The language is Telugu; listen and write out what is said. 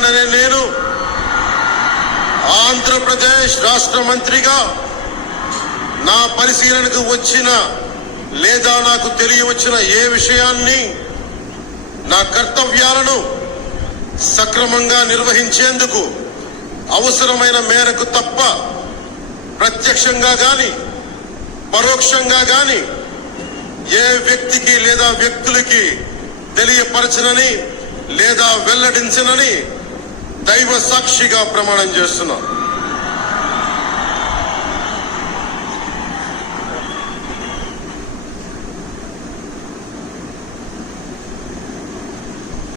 సత్యనారాయణ నేను ఆంధ్రప్రదేశ్ రాష్ట్ర మంత్రిగా నా పరిశీలనకు వచ్చిన లేదా నాకు తెలియవచ్చిన ఏ విషయాన్ని నా కర్తవ్యాలను సక్రమంగా నిర్వహించేందుకు అవసరమైన మేరకు తప్ప ప్రత్యక్షంగా గాని పరోక్షంగా గాని ఏ వ్యక్తికి లేదా వ్యక్తులకి తెలియపరచనని లేదా వెల్లడించనని దైవ సాక్షిగా ప్రమాణం చేస్తున్నాను.